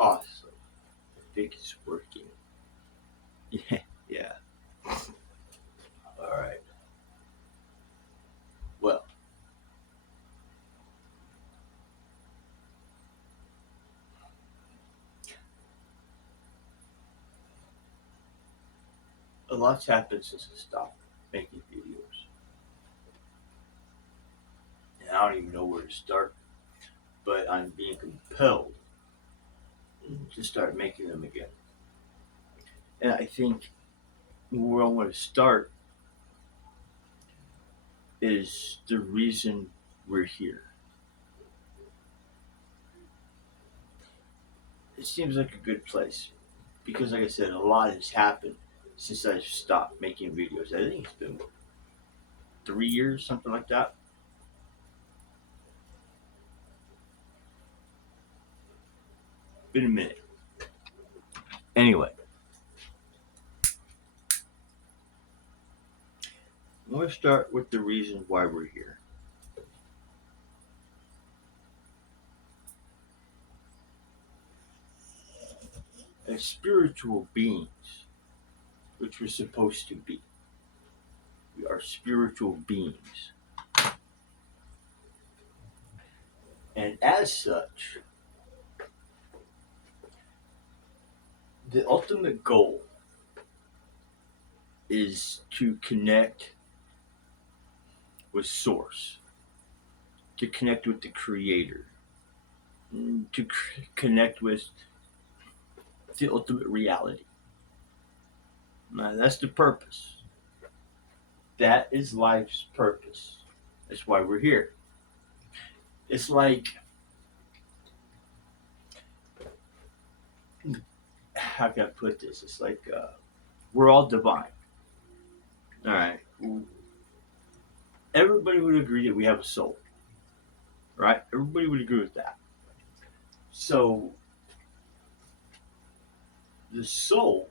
Awesome. I think it's working. Yeah, yeah. All right. Well, a lot's happened since I stopped making videos. And I don't even know where to start, but I'm being compelled to start making them again. And I think where I want to start is the reason we're here. It seems like a good place because, like I said, a lot has happened since I stopped making videos. I think it's been 3 years, something like that. Been a minute. Anyway, I want to start with the reason why we're here. As spiritual beings, which we're supposed to be, we are spiritual beings. And as such, the ultimate goal is to connect with Source, to connect with the Creator, to connect with the ultimate reality. Now, that's the purpose. That is life's purpose. That's why we're here. It's like, how can I put this? It's like we're all divine. All right. Everybody would agree that we have a soul, right? Everybody would agree with that. So the soul,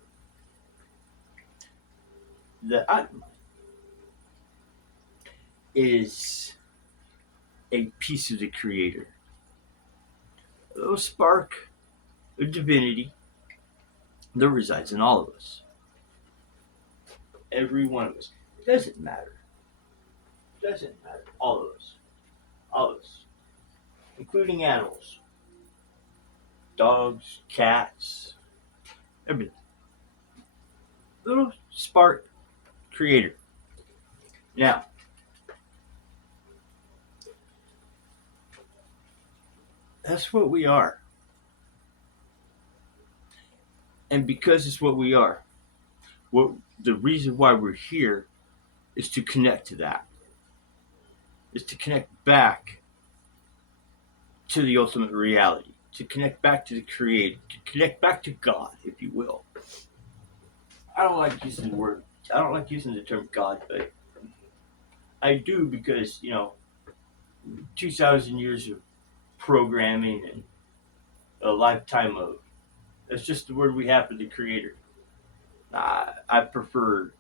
the Atma, is a piece of the Creator, a little spark of divinity that resides in all of us. Every one of us. It doesn't matter. It doesn't matter. All of us. All of us. Including animals. Dogs, cats, everything. Little spark creator. Now, that's what we are. And because it's what we are, what the reason why we're here is to connect to that. Is to connect back to the ultimate reality. To connect back to the creator. To connect back to God, if you will. I don't like using the word I don't like using the term God, but I do because, 2,000 years of programming and a lifetime of that's just the word we have for the creator. I prefer.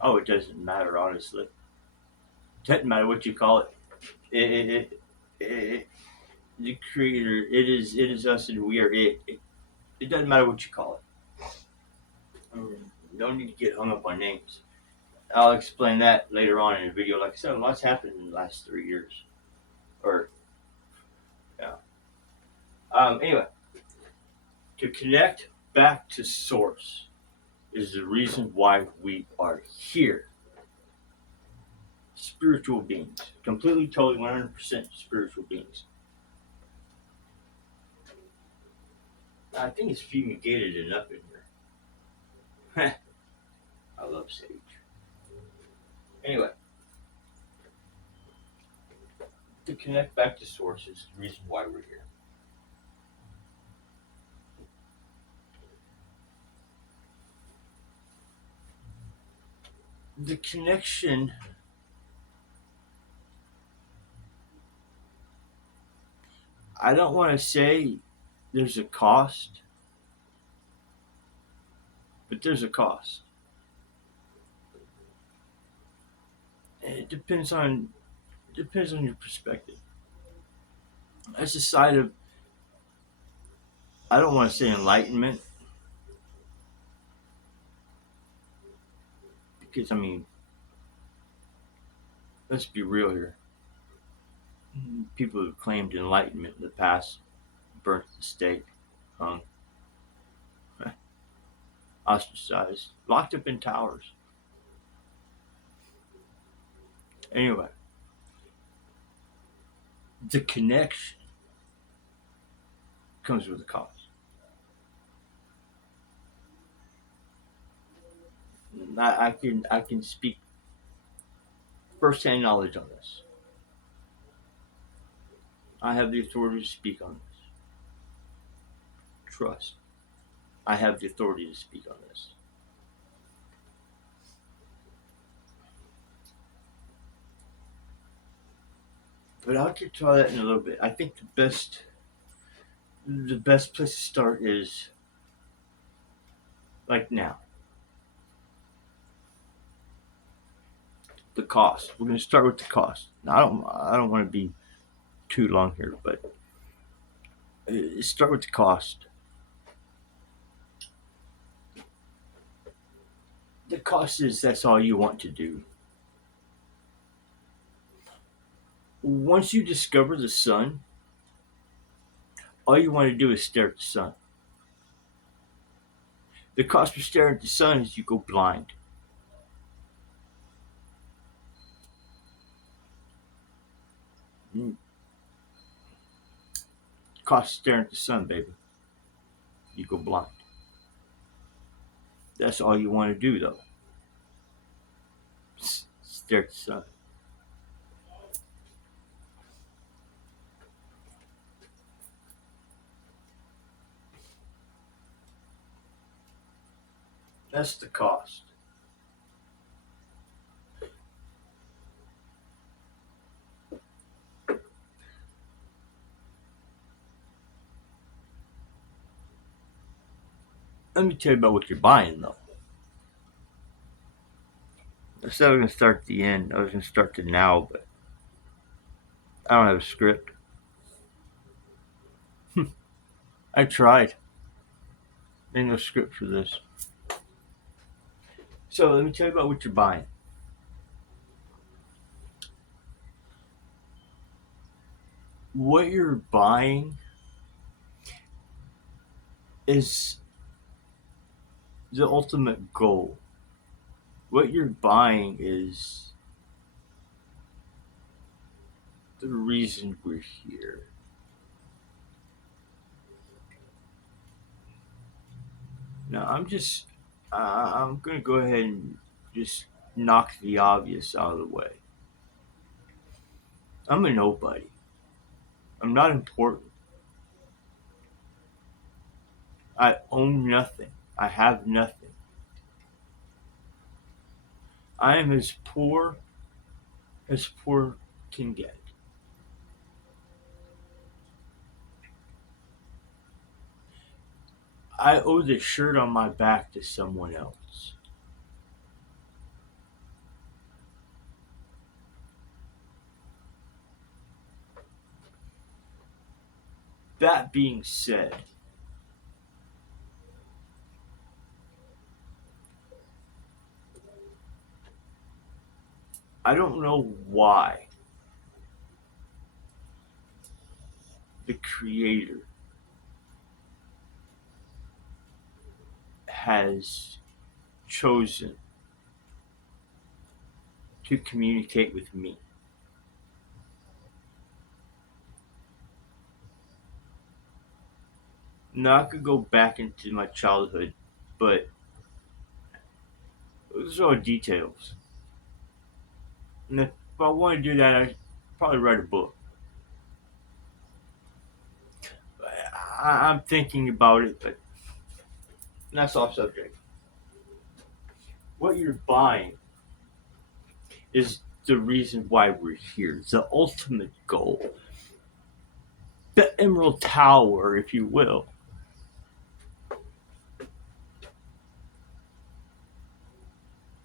Oh, it doesn't matter, honestly. It doesn't matter what you call it. It the creator. It is us, and we are it. It doesn't matter what you call it. No need to get hung up on names. I'll explain that later on in the video. Like I said, lots happened in the last 3 years. Or yeah. Anyway, to connect back to source is the reason why we are here. Spiritual beings, completely, totally, 100% spiritual beings. I think it's fumigated enough in here. I love sage. Anyway, to connect back to source is the reason why we're here. The connection, I don't want to say there's a cost, but there's a cost. And it depends on your perspective. That's the side of I don't want to say enlightenment because I mean, let's be real here. People who claimed enlightenment in the past burnt at the stake, hung, ostracized, locked up in towers. Anyway, the connection comes with a cost. I can speak firsthand knowledge on this. I have the authority to speak on this. Trust. I have the authority to speak on this. But I'll get to all that in a little bit. I think the best place to start is like now. The cost. We're going to start with the cost. Now, I don't want to be too long here, but start with the cost. The cost is that's all you want to do. Once you discover the sun, all you want to do is stare at the sun. The cost for staring at the sun is you go blind. Mm. Cost staring at the sun, baby. You go blind. That's all you want to do, though. Stare at the sun. That's the cost. Let me tell you about what you're buying, though. I said I was going to start at the end. I was going to start to now, but I don't have a script. I tried. Ain't no script for this. So let me tell you about what you're buying. What you're buying is the ultimate goal. What you're buying is the reason we're here. Now, I'm going to go ahead and just knock the obvious out of the way. I'm a nobody. I'm not important. I own nothing. I have nothing. I am as poor can get. I owe the shirt on my back to someone else. That being said, I don't know why the creator has chosen to communicate with me. Now I could go back into my childhood, but those are all details. And if I want to do that, I'd probably write a book. I'm thinking about it, but that's off subject. What you're buying is the reason why we're here. It's the ultimate goal. The Emerald Tower, if you will.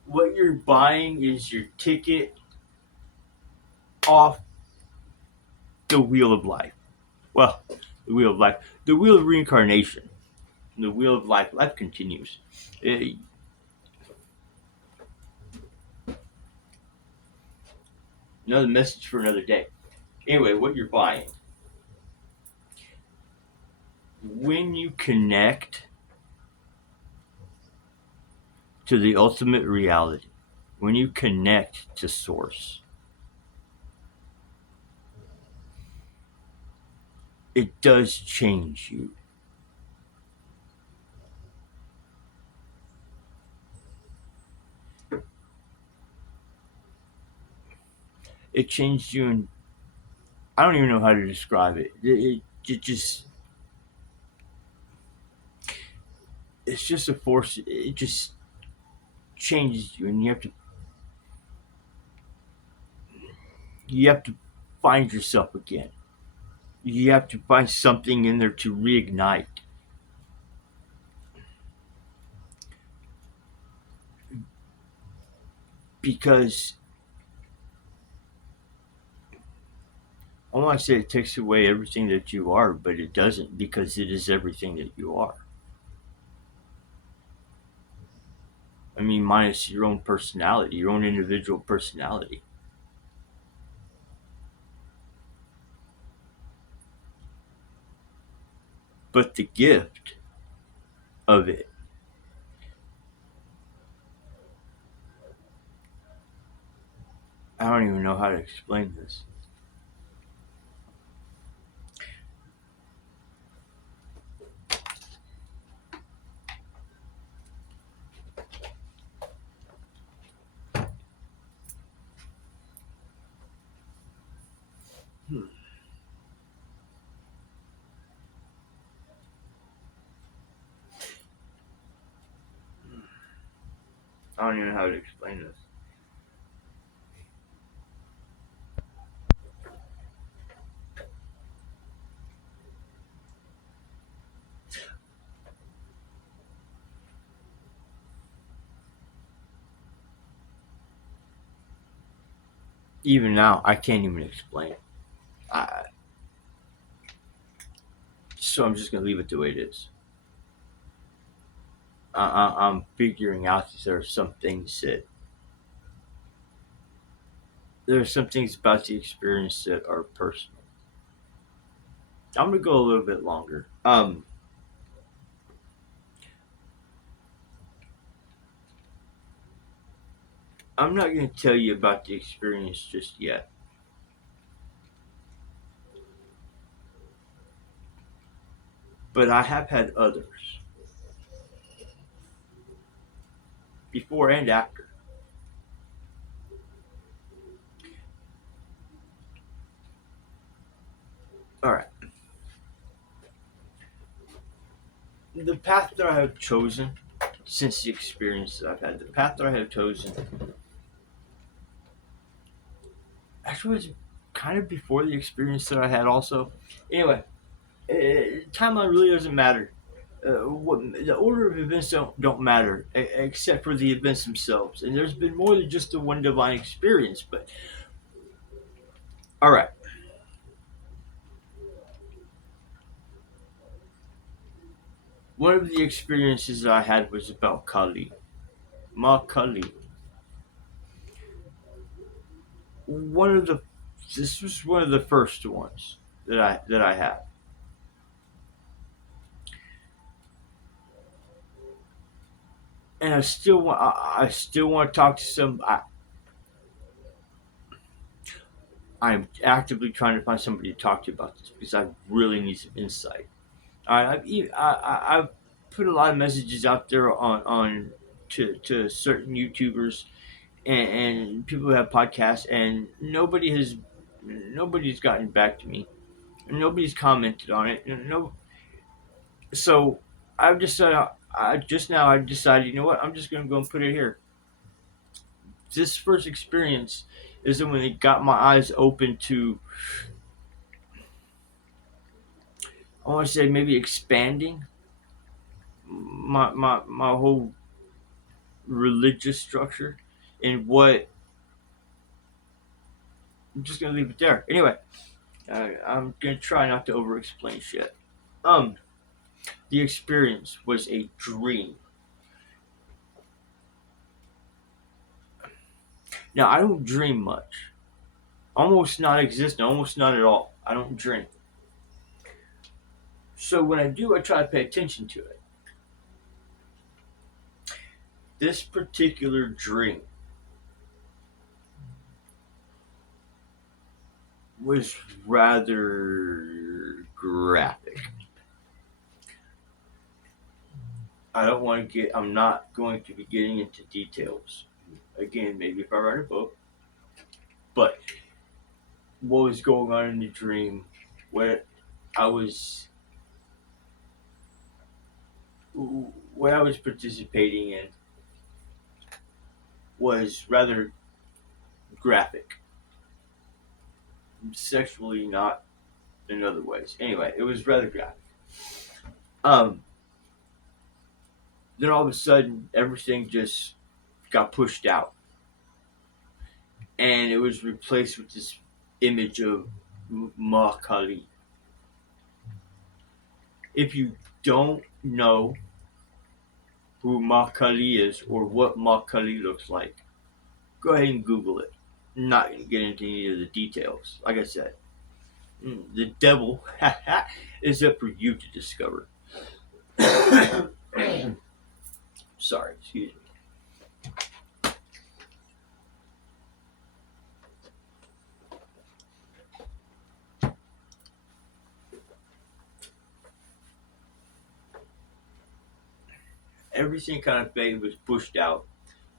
What you're buying is your ticket off the wheel of life. Well, The wheel of life, the wheel of reincarnation, the wheel of life. Life continues. Eh, Another message for another day. Anyway, what you're buying. When you connect to the ultimate reality, when you connect to source, it does change you. It changed you, and I don't even know how to describe it. It just, it's just a force. It just changes you, and you have to find yourself again. You have to find something in there to reignite, because I want to say it takes away everything that you are, but it doesn't, because it is everything that you are. I mean, minus your own personality, your own individual personality. But the gift of it, I don't even know how to explain this. Hmm. I don't even know how to explain this. Even now, I can't even explain it. I, so I'm just going to leave it the way it is. I'm figuring out that there are some things about the experience that are personal. I'm going to go a little bit longer. I'm not going to tell you about the experience just yet, but I have had others before and after. All right. The path that I have chosen since the experience that I've had, the path that I have chosen actually was kind of before the experience that I had also. Anyway, timeline really doesn't matter. What the order of events don't matter, except for the events themselves. And there's been more than just the one divine experience. But all right, one of the experiences I had was about Kali, Ma Kali. One of the This was one of the first ones that I had. And I still want to talk to some. I'm actively trying to find somebody to talk to about this because I really need some insight. I've put a lot of messages out there on to certain YouTubers and people who have podcasts, and nobody's gotten back to me. Nobody's commented on it. No, so I've decided. I decided, you know what? I'm just gonna go and put it here. This first experience is when it got my eyes open to, I want to say, maybe expanding my whole religious structure, and what, I'm just gonna leave it there. Anyway, I'm gonna try not to over-explain shit. Um, the experience was a dream. Now I don't dream much, almost not existent, almost not at all. I don't dream. So when I do, I try to pay attention to it. This particular dream was rather graphic. I don't want to get. I'm not going to be getting into details. Again, maybe if I write a book. But what was going on in the dream, what I was, what I was participating in was rather graphic, sexually, not in other ways. Anyway, it was rather graphic. Um, then all of a sudden, everything just got pushed out, and it was replaced with this image of Makali. If you don't know who Makali is or what Makali looks like, go ahead and Google it. I'm not going to get into any of the details. Like I said, the devil is up for you to discover. Sorry, excuse me. Everything kind of faded, was pushed out.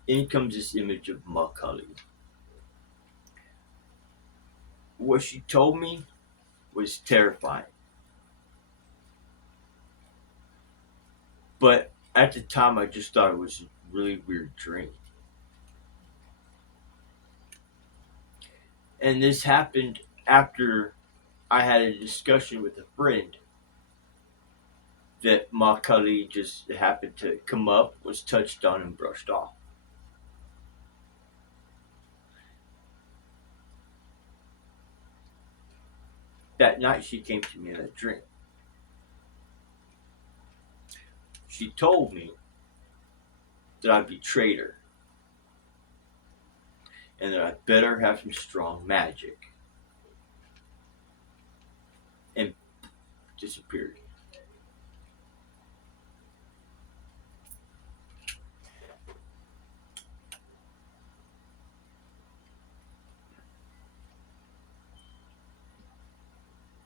In comes this image of Makali. What she told me was terrifying. But at the time, I just thought it was a really weird dream. And this happened after I had a discussion with a friend that Makali just happened to come up, was touched on, and brushed off. That night, she came to me in a dream. She told me that I betrayed her and that I better have some strong magic, and disappeared.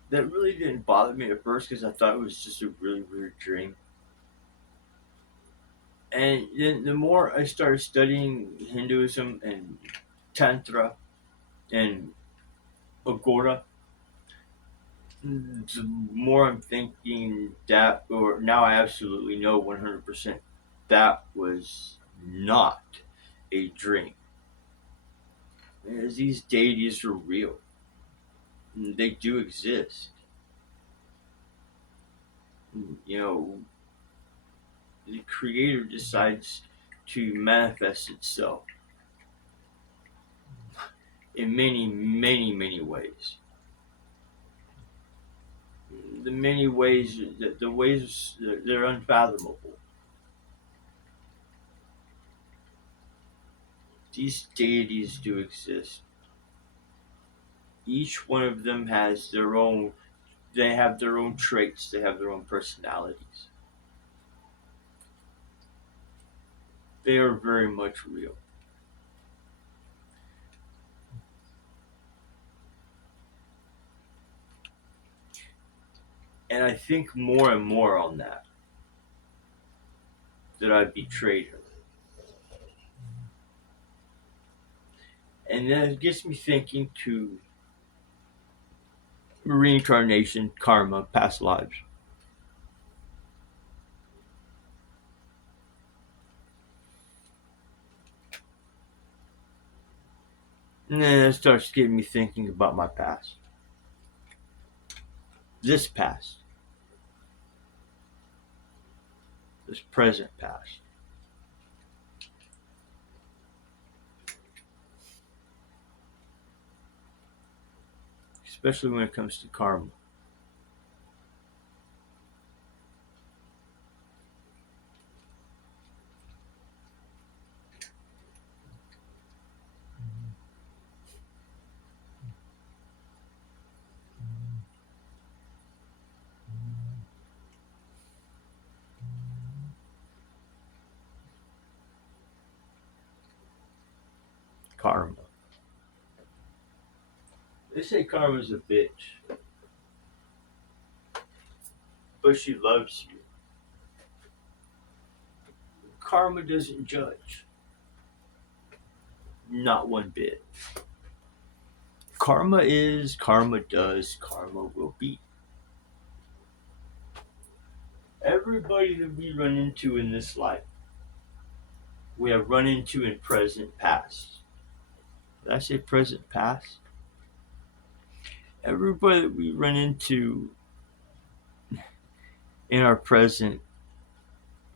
That really didn't bother me at first because I thought it was just a really weird dream. And then the more I started studying Hinduism and Tantra and Agora, the more I'm thinking that, or now I absolutely know 100% that was not a dream. As these deities are real, they do exist. You know, the creator decides to manifest itself in many, many, many ways. The many ways, the ways, they're unfathomable. These deities do exist. Each one of them has their own, they have their own traits, they have their own personalities. They are very much real. And I think more and more on that I betrayed her. And then it gets me thinking to reincarnation, karma, past lives. And then it starts getting me thinking about my past. This past. This present past. especially when it comes to karma. Karma. They say karma's a bitch, but she loves you. Karma doesn't judge. Not one bit. Karma is, karma does, karma will be. Everybody that we run into in this life, we have run into in present past. Did I say present past? Everybody that we run into in our present,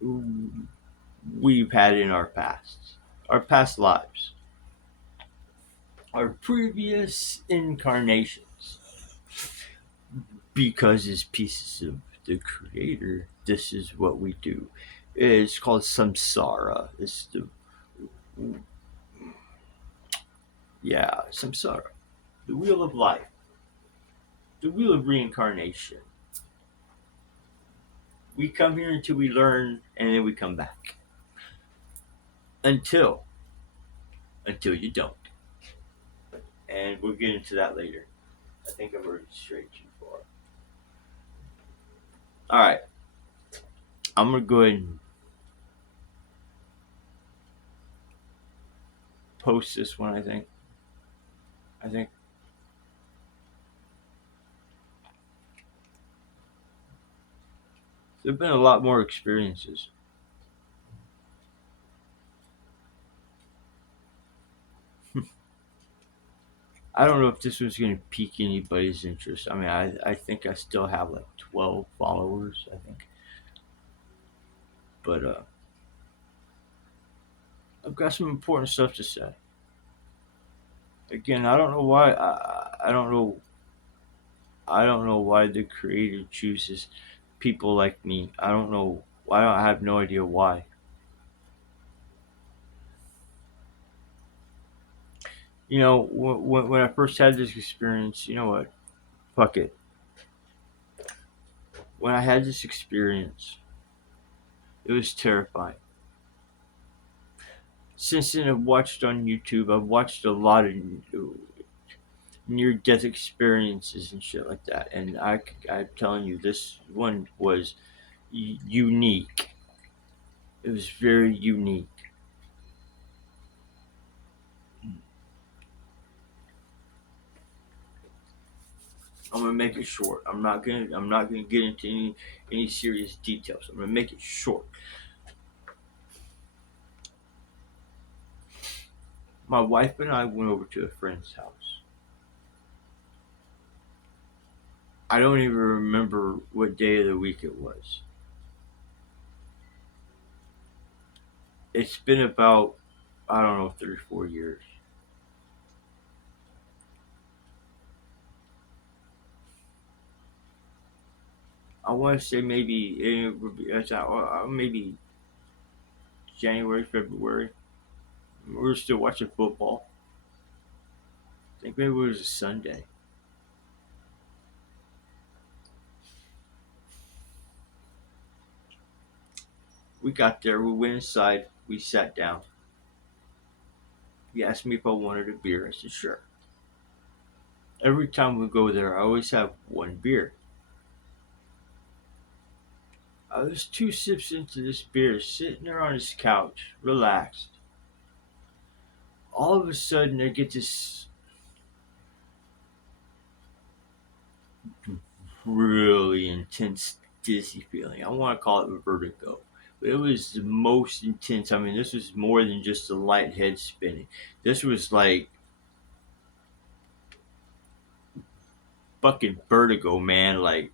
we've had in our past lives, our previous incarnations. Because as pieces of the Creator, this is what we do. It's called samsara. It's the samsara, the wheel of life, the wheel of reincarnation. We come here until we learn, and then we come back. Until you don't, and we'll get into that later. I think I've already strayed too far. All right, I'm gonna go ahead and post this one. I think there've been a lot more experiences. I don't know if this was going to pique anybody's interest. I mean, I think I still have like 12 followers, I think. But I've got some important stuff to say. Again, I don't know why. I don't know. I don't know why the Creator chooses people like me. I don't know. I have no idea why. You know, when I first had this experience, you know what? Fuck it. When I had this experience, it was terrifying. Since then, I've watched on YouTube. I've watched a lot of near death experiences and shit like that. And I'm telling you, this one was unique. It was very unique. I'm gonna make it short. I'm not gonna get into any serious details. I'm gonna make it short. My wife and I went over to a friend's house. I don't even remember what day of the week it was. It's been about, I don't know, 3 or 4 years. I want to say maybe it would be maybe January, February. We were still watching football. I think maybe it was a Sunday. We got there. We went inside. We sat down. He asked me if I wanted a beer. I said sure. Every time we go there, I always have one beer. I was 2 sips into this beer, sitting there on his couch, relaxed. All of a sudden, I get this really intense dizzy feeling. I want to call it vertigo. But it was the most intense. I mean, this was more than just a light head spinning. This was like fucking vertigo, man. Like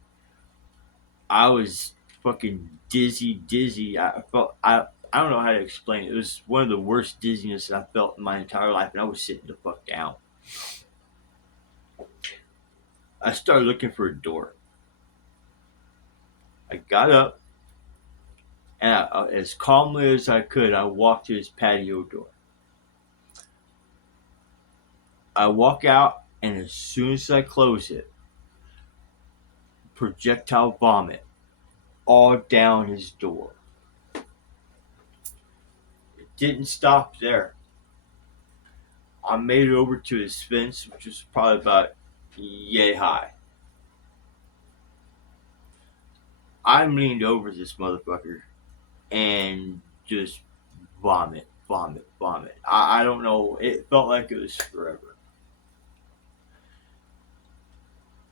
I was fucking dizzy. I don't know how to explain it. It was one of the worst dizziness I felt in my entire life, and I was sitting the fuck down. I started looking for a door. I got up and as calmly as I could, I walked to his patio door. I walk out, and as soon as I close it, projectile vomit all down his door. It didn't stop there. I made it over to his fence, which was probably about yay high. I leaned over this motherfucker and just vomit, vomit, vomit. I don't know. It felt like it was forever.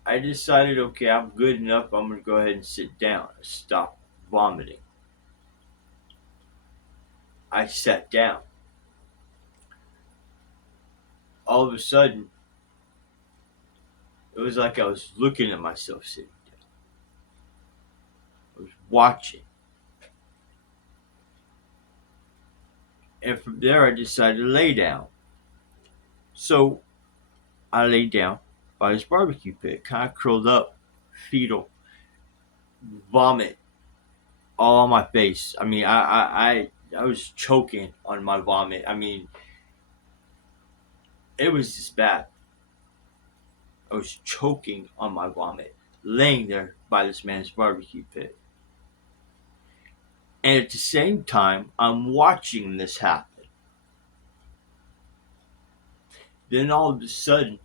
I decided, okay, I'm good enough. I'm going to go ahead and sit down. Stop vomiting. I sat down. All of a sudden, it was like I was looking at myself sitting down. I was watching. And from there, I decided to lay down. So I lay down by his barbecue pit, kind of curled up, fetal, vomit all on my face. I mean, I was choking on my vomit. I mean, it was just bad. I was choking on my vomit, laying there by this man's barbecue pit. And at the same time, I'm watching this happen. Then all of a sudden,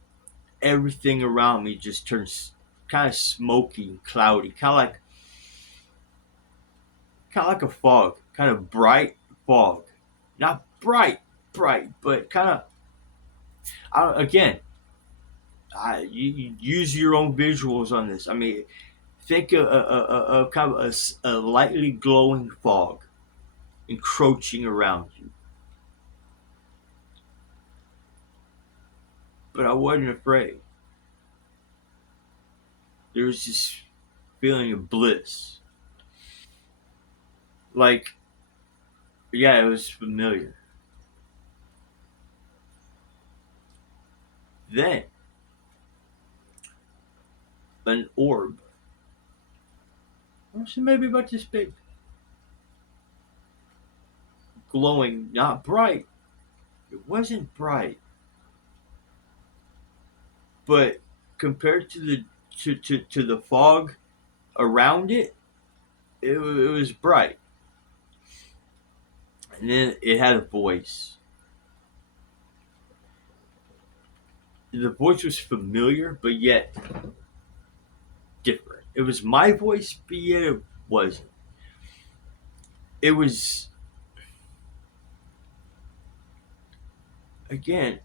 everything around me just turns kind of smoky and cloudy, kind of like a fog, kind of bright fog. Not bright, bright, but kind of. Again, you use your own visuals on this. I mean, think of kind of a lightly glowing fog encroaching around you. But I wasn't afraid. There was this feeling of bliss. Like, yeah, it was familiar. Then, an orb, so maybe about this big, glowing, not bright. It wasn't bright, but compared to the fog around it, it was bright. And then it had a voice. The voice was familiar, but yet different. It was my voice, but yet it wasn't. It was again.